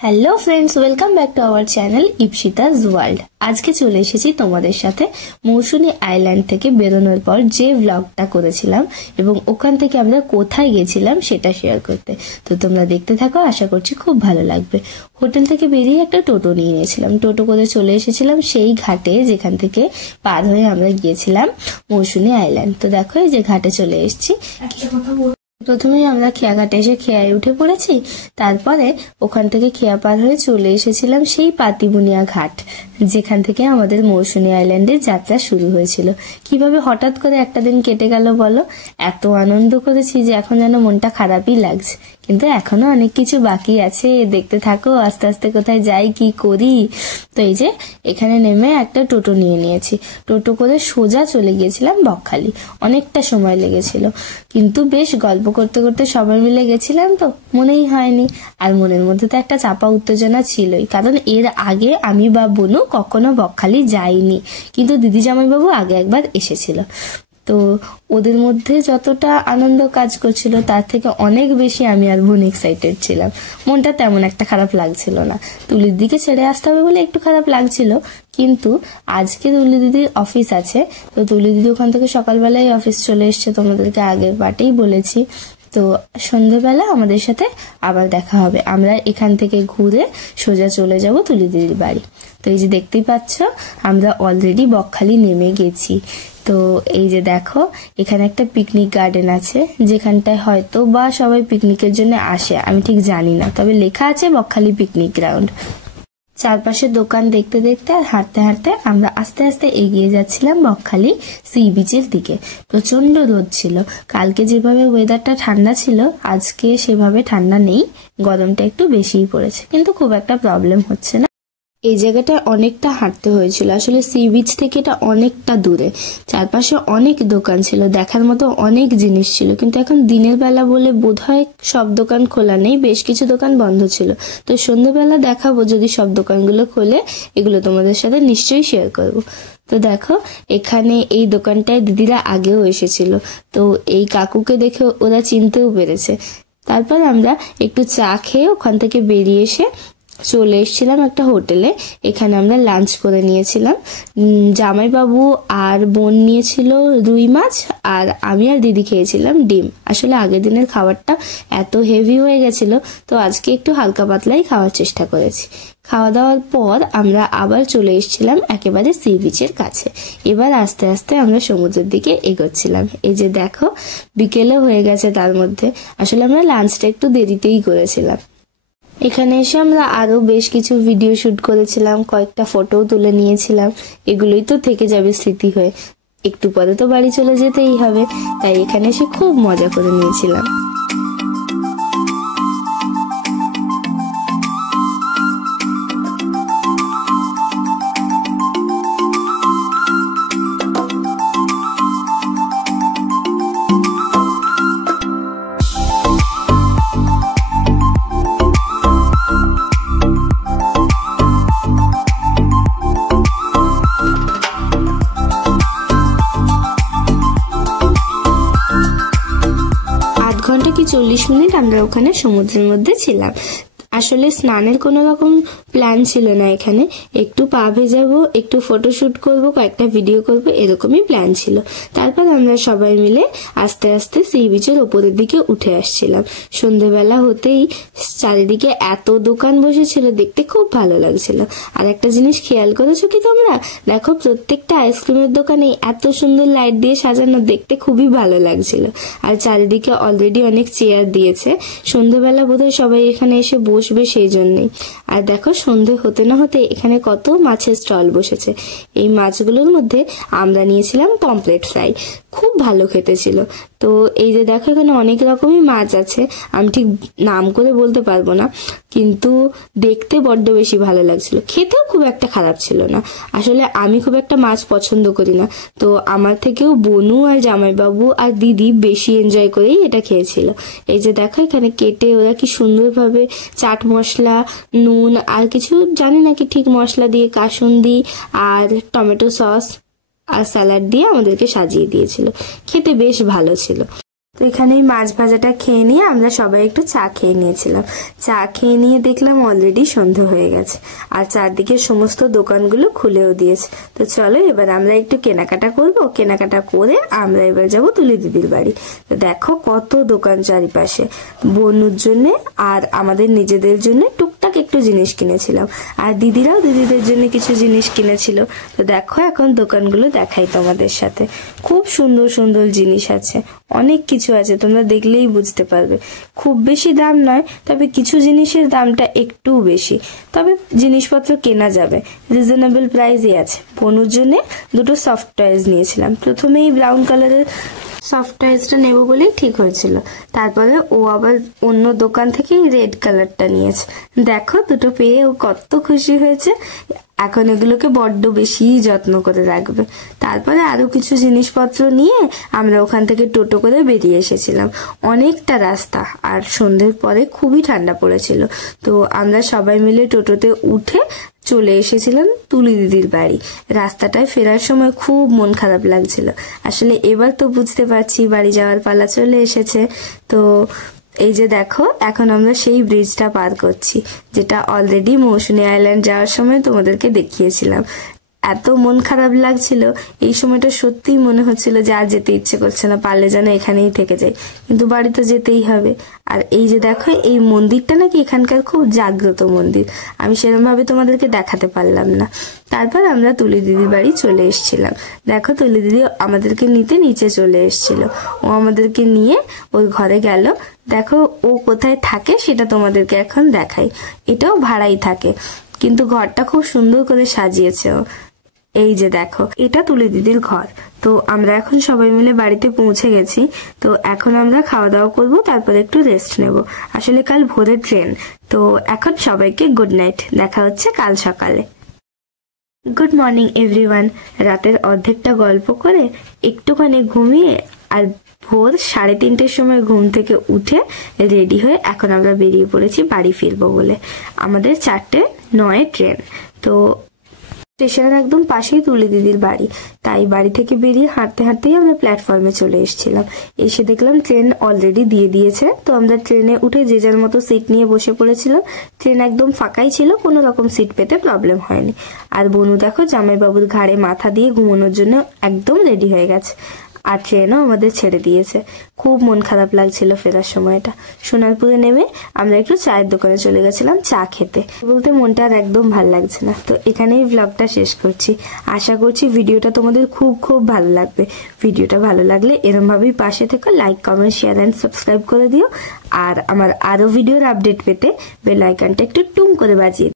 Hello friends, welcome back to our channel Ipsita's world. আজকে চলে এসেছি তোমাদের সাথে মৌসুনী আইল্যান্ড থেকে বেরোনোর পর যে ব্লগটা করেছিলাম এবং ওখান থেকে আমরা কোথায় গেছিলাম সেটা শেয়ার করতে। তো তোমরা দেখতে থাকো, আশা করছি খুব ভালো লাগবে। হোটেল থেকে বেরিয়ে একটা টোটো নিয়ে নিয়েছিলাম, টোটো করে চলে এসেছিলাম সেই ঘাটে যেখান থেকে পার হয়ে আমরা গিয়েছিলাম মৌসুনী আইল্যান্ড। তো দেখো এই যে ঘাটে চলে এসেছি। প্রথমেই আমরা খেয়াঘাটে এসে খেয়ায় উঠে পড়েছি, তারপরে ওখান থেকে খেয়া পার হয়ে চলে এসেছিলাম সেই পাতিবুনিয়া ঘাট যেখান থেকে আমাদের মৌসুনী আইল্যান্ডের যাত্রা শুরু হয়েছিল। কিভাবে হঠাৎ করে একটা দিন কেটে গেল বলো। এত আনন্দ করেছি যে এখন যেন মনটা খারাপই লাগছে, কিন্তু এখনো অনেক কিছু বাকি আছে। দেখতে থাকো আস্তে আস্তে কোথায় যাই কি করি। তো এই যে এখানে নেমে একটা টোটো নিয়ে নিয়েছি, টোটো করে সোজা চলে গিয়েছিলাম বকখালি। অনেকটা সময় লেগেছিল, কিন্তু বেশ গল্প করতে করতে সবাই মিলে গেছিলাম তো মনেই হয়নি। আর মনের মধ্যে তো একটা চাপা উত্তেজনা ছিলই, কারণ এর আগে আমি বা বনু কখনো বকখালি যাইনি, কিন্তু দিদি জামাইবাবু আগে একবার এসেছিল। তো ওদের মধ্যে যতটা আনন্দ কাজ করছিল তার থেকে অনেক বেশি আমি আর বোন এক্সাইটেড ছিলাম। মনটা তেমন একটা খারাপ লাগছিল না। তুলির দিকে ছেড়ে আসতে হবে বলে একটু খারাপ লাগছিল, কিন্তু আজকে তুলি দিদির অফিস আছে। তো তুলি দিদি ওখান থেকে সকালবেলায় অফিস চলে এসছে, তোমাদেরকে আগের পার্টেই বলেছি। তো সন্ধ্যেবেলা আমাদের সাথে আবার দেখা হবে। আমরা এখান থেকে ঘুরে সোজা চলে যাব তুলি দিদির বাড়ি। তো এই যে দেখতেই পাচ্ছ আমরা অলরেডি বকখালি নেমে গেছি। তো এই যে দেখো এখানে একটা পিকনিক গার্ডেন আছে, যেখানটায় হয়তো বা সবাই পিকনিকের জন্য আসে, আমি ঠিক জানি না, তবে লেখা আছে বকখালি পিকনিক গ্রাউন্ড। চারপাশে দোকান দেখতে দেখতে আর হাঁটতে হাঁটতে আমরা আস্তে আস্তে এগিয়ে যাচ্ছিলাম বকখালি সি বিচের দিকে। প্রচন্ড রোদ ছিল। কালকে যেভাবে ওয়েদারটা ঠান্ডা ছিল আজকে সেভাবে ঠান্ডা নেই, গরমটা একটু বেশিই পড়েছে, কিন্তু খুব একটা প্রবলেম হচ্ছে না। এই জায়গাটা অনেকটা হাঁটতে হয়েছিল, আসলে সি বিচ থেকে এটা অনেকটা দূরে। চারপাশে অনেক দোকান ছিল, দেখার মতো অনেক জিনিস ছিল, কিন্তু এখন দিনের বেলা বলে বোধহয় সব দোকান খোলা নেই, বেশ কিছু দোকান বন্ধ ছিল। তো সন্ধ্যেবেলা দেখাবো যদি সব দোকানগুলো খোলে, এগুলো তোমাদের সাথে নিশ্চয়ই শেয়ার করব। তো দেখো এখানে এই দোকানটায় দিদিরা আগেও এসেছিল, তো এই কাকুকে দেখে ওরা চিনতেও পেরেছে। তারপর আমরা একটু চা খেয়ে ওখান থেকে বেরিয়ে এসে চলে এসেছিলাম একটা হোটেলে। এখানে আমরা লাঞ্চ করে নিয়েছিলাম। জামাইবাবু আর বোন নিয়েছিল রুই মাছ, আর আমি আর দিদি খেয়েছিলাম ডিম। আসলে আগের দিনের খাবারটা এত হেভি হয়ে গেছিল, তো আজকে একটু হালকা পাতলাই খাওয়ার চেষ্টা করেছি। খাওয়া দাওয়ার পর আমরা আবার চলে এসেছিলাম একেবারে সি বিচের কাছে। এবার আস্তে আস্তে আমরা সমুদ্রের দিকে এগোচ্ছিলাম। এই যে দেখো বিকেলে হয়ে গেছে, তার মধ্যে আসলে আমরা লাঞ্চটা একটু দেরিতেই করেছিলাম। এখানে এসে আমরা আরো বেশ কিছু ভিডিও শুট করেছিলাম, কয়েকটা ফটোও তুলে নিয়েছিলাম। এগুলোই তো থেকে যাবে স্মৃতি হয়ে, একটু পরে তো বাড়ি চলে যেতেই হবে, তাই এখানে এসে খুব মজা করে নিয়েছিলাম। ঘন্টা কি 40 মিনিট আমরা ওখানে সমুদ্রের মধ্যে ছিলাম। আসলে স্নানের কোনো রকম প্ল্যান ছিল না, এখানে একটু পা ভেজাবো, একটু ফটোশুট করব, কয়েকটা ভিডিও করব, এরকমই প্ল্যান ছিল। তারপর আমরা সবাই মিলে আস্তে আস্তে সি বিচের ওপরের দিকে উঠে আসছিলাম। সন্ধ্যেবেলা হতেই চারিদিকে এত দোকান বসেছিল, দেখতে খুব ভালো লাগছিল। আর একটা জিনিস খেয়াল করেছো কি তোমরা? দেখো প্রত্যেকটা আইসক্রিমের দোকানে এত সুন্দর লাইট দিয়ে সাজানো, দেখতে খুবই ভালো লাগছিল। আর চারিদিকে অলরেডি অনেক চেয়ার দিয়েছে, সন্ধ্যেবেলা বোধহয় সবাই এখানে এসে বসবে সেই জন্যই। আর দেখো সন্ধে হতে না হতে এখানে কত মাছের স্টল বসেছে। এই মাছগুলোর মধ্যে আমরা নিয়েছিলাম পমফ্রেট ফ্রাই, খুব ভালো খেতে ছিল। তো এই যে দেখো এখানে অনেক রকমই মাছ আছে, আমি ঠিক নাম করে বলতে পারবো না, কিন্তু দেখতে বড্ড বেশি ভালো লাগছিল, খেতেও খুব একটা খারাপ ছিল না। আসলে আমি খুব একটা মাছ পছন্দ করি না, তো আমার থেকেও বনু আর জামাইবাবু আর দিদি বেশি এনজয় করেই এটা খেয়েছিল। এই যে দেখো এখানে কেটে ওরা কি সুন্দরভাবে চাট মশলা, নুন আর কিছু জানি না কি ঠিক মশলা দিয়ে, কাসুন্দি আর টমেটো সস আর স্যালাড দিয়ে আমাদেরকে সাজিয়ে দিয়েছিল। খেতে বেশ ভালো ছিল। তো এখানে মাছ ভাজাটা খেয়ে নিয়ে আমরা সবাই একটু চা খেয়ে নিয়েছিলাম। চা খেয়ে নিয়ে দেখলাম অলরেডি সন্ধ্যা হয়ে গেছে আর চারদিকে সমস্ত দোকানগুলো খুলেও দিয়েছে। তো চলো এবার আমরা একটু কেনাকাটা করব, কেনাকাটা করে আমরা এবার যাব তুলি দিদির বাড়ি। তো দেখো কত দোকান চারিপাশে, বনুর জন্য আর আমাদের নিজেদের জন্য টুকটাক একটু জিনিস কিনেছিলাম আর দিদিরাও দিদিদের জন্য কিছু জিনিস কিনেছিল। তো দেখো এখন দোকানগুলো দেখাই তোমাদের সাথে, খুব সুন্দর সুন্দর জিনিস আছে, অনেক কিছু আছে, তোমরা দেখলেই বুঝতে পারবে। খুব বেশি দাম নয়, তবে কিছু জিনিসের দামটা একটু বেশি, তবে জিনিসপত্র কেনা যাবে, রিজনেবল প্রাইসই আছে। বনুর জন্য দুটো সফট টয়েস নিয়েছিলাম, প্রথমেই ব্রাউন কালারের সফট টয়েসটা নেবো বলেই ঠিক হয়েছিল, তারপরে ও আবার অন্য দোকান থেকে রেড কালারটা নিয়েছে। দেখো দুটো পেয়ে ও কত খুশি হয়েছে, এখন এগুলোকে বড্ড বেশি যত্ন করে রাখবে। তারপরে আরো কিছু জিনিসপত্র নিয়ে আমরা ওখান থেকে টোটো করে বেরিয়ে এসেছিলাম। অনেকটা রাস্তা আর সন্ধ্যের পরে খুবই ঠান্ডা পড়েছিল, তো আমরা সবাই মিলে টোটোতে উঠে চলে এসেছিলাম তুলি দিদির বাড়ি। রাস্তাটায় ফেরার সময় খুব মন খারাপ লাগছিল, আসলে এবার তো বুঝতে পারছি বাড়ি যাওয়ার পালা চলে এসেছে। তো এই যে দেখো এখন আমরা সেই ব্রিজটা পার করছি, যেটা অলরেডি মৌসুমী আইল্যান্ড যাওয়ার সময় তোমাদেরকে দেখিয়েছিলাম। এত মন খারাপ লাগছিল এই সময়টা, সত্যিই মনে হচ্ছিল যে আর যেতে ইচ্ছে করছে না, পারলে যেন এখানেই থেকে যাই, কিন্তু বাড়ি তো যেতেই হবে। আর এই যে দেখো এই মন্দিরটা নাকি এখানকার খুব জাগ্রত মন্দির, আমি সেরকম ভাবে তোমাদেরকে দেখাতে পারলাম না। তারপর আমরা তুলি দিদির বাড়ি চলে এসেছিলাম। দেখো তুলি দিদি আমাদেরকে নিতে নিচে চলে এসেছিল, ও আমাদেরকে নিয়ে ওই ঘরে গেল। দেখো ও কোথায় থাকে সেটা তোমাদেরকে এখন দেখাই। এটাও ভাড়াই থাকে, কিন্তু ঘরটা খুব সুন্দর করে সাজিয়েছে ও। এই যে দেখো এটা তুলি দিদির ঘর। তো আমরা এখন সবাই মিলে বাড়িতে পৌঁছে গেছি, তো এখন আমরা খাওয়া দাওয়া করবো, তারপরে একটু রেস্ট নেব, আসলে কাল ভোরের ট্রেন। তো এখন সবাইকে গুড নাইট, দেখা হচ্ছে কাল সকালে। Good morning everyone. রাতের অর্ধেকটা গল্প করে একটুখানি ঘুমিয়ে আর ভোর 3:30টার সময় ঘুম থেকে উঠে রেডি হয়ে এখন আমরা বেরিয়ে পড়েছি বাড়ি ফিরবো বলে। আমাদের 4:09 ট্রেন। তো স্টেশনের একদম পাশেই তুলি দিদির বাড়ি, তাই বাড়ি থেকে বেরিয়ে হাঁটতে হাঁটতেই আমরা প্ল্যাটফর্মে চলে এসেছিলাম। এসে দেখলাম ট্রেন অলরেডি দিয়ে দিয়েছে, তো আমরা ট্রেনে উঠে যে যার মতো সিট নিয়ে বসে পড়েছিলাম। ট্রেন একদম ফাঁকাই ছিল, কোনো রকম সিট পেতে প্রবলেম হয়নি। আর বনু দেখো জামাইবাবুর ঘাড়ে মাথা দিয়ে ঘুমানোর জন্য একদম রেডি হয়ে গেছে। আর ট্রেনও আমাদের ছেড়ে দিয়েছে। খুব মন খারাপ লাগছিল ফেরার সময়টা। সোনারপুরে নেমে আমরা একটু চায়ের দোকানে চলে গেছিলাম চা খেতে, বলতে মনটা আর একদম ভাল লাগছে না। তো এখানেই ব্লগটা শেষ করছি। আশা করছি ভিডিওটা তোমাদের খুব খুব ভালো লাগবে। ভিডিওটা ভালো লাগলে এরম ভাবেই পাশে থেকে like, comment, share and subscribe করে দিও। আর আমার আরো ভিডিওর আপডেট পেতে বেল আইকনটা একটু টুম করে বাজিয়ে